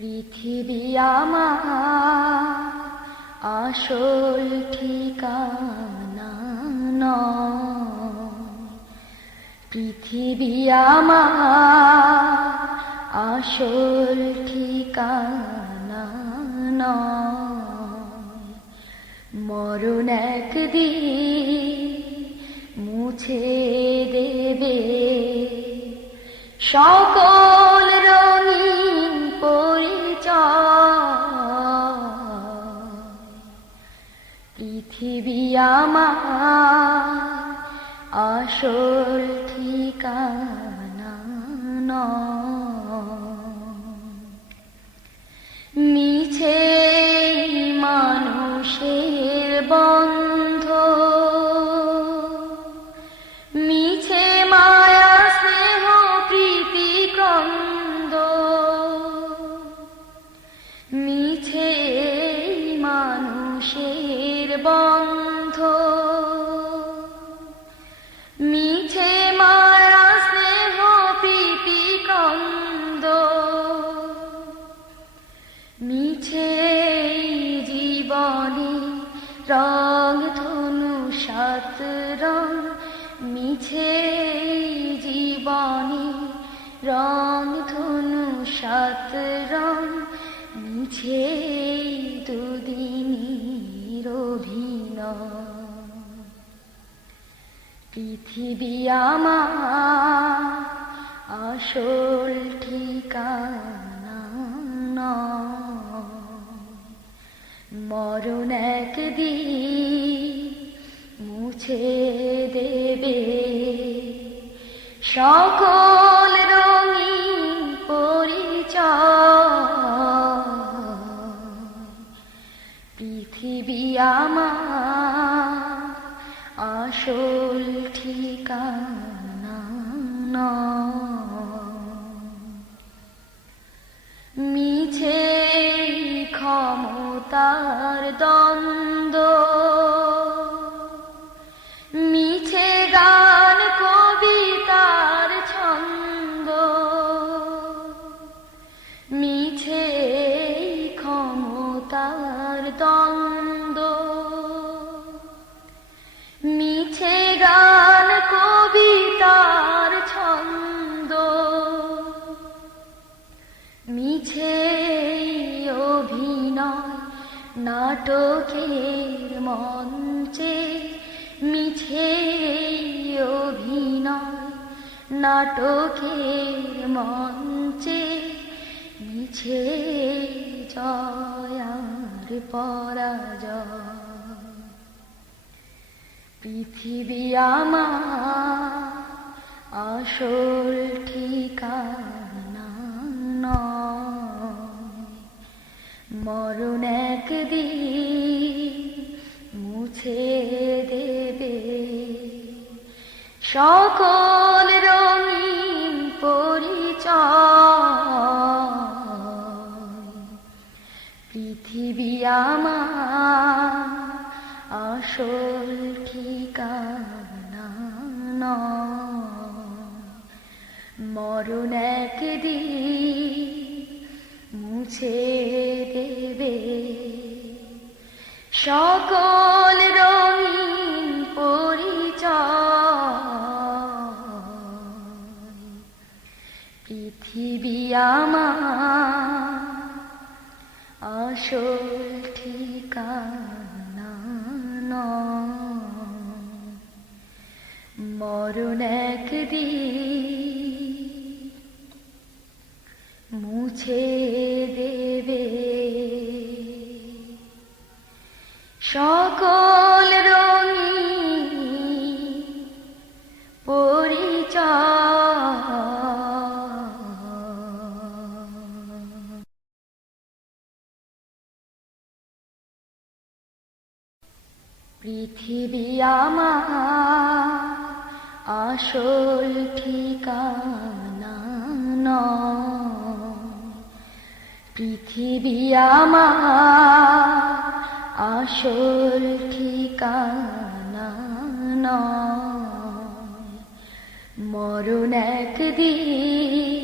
পৃথিবী আমার আসল ঠিকানা নয়। পৃথিবী আমার আসল ঠিকানা নয়। মরণ একদিন মুছে দেবে সকল রঙিন পরিচয়। পৃথিবী আমার আসল ঠিকানা নয়। মিছে মানুষের বন্ধ, মিছে মায়া স্নেহ প্রীতি ক্রন্দ, মিছে মানুষের বন্ধ, মিছে মায়া স্নেহ প্রীতি ক্রন্দ, মিছে জীবনে রং ধনু সাত রং, মিছে জীবনে রং ধনু সাত রং, মিছে দুদিনের অভিনয়। পৃথিবী আমার আসল ঠিকানা নয়। মরণ একদিন মুছে দেবে সকল রঙিন পরিচয়। পৃথিবী আমার আসল ঠিকানা নয়। মিছে ক্ষমতার দ্বন্দ্ব, মিছে গান কবিতার ছন্দ, মিছে ক্ষমতার দ্বন্দ্ব, মিছে গান কবিতার ছন্দ, মিছে অভিনয় নাটকের মঞ্চে, মিছে অভিনয় নাটকের মঞ্চে, মিছে জয় আর পরাজয়। পৃথিবী আমার আসল ঠিকানা নয়। মরণ একদিন মুছে দেবে সকল রঙিন পরিচয়। পৃথিবী আমার আসল ঠিকানা নয়। মরণ একদিন মুছে দেবে সকল রঙিন পরিচয়। পৃথিবী আমার আসল ঠিকানা নয়। মরণ একদিন মুছে দেবে সকল রঙিন পরিচয়। পৃথিবী আমার আসল ঠিকানা নয়। পৃথিবী আমার আসল ঠিকানা নয়। মরণ একদিন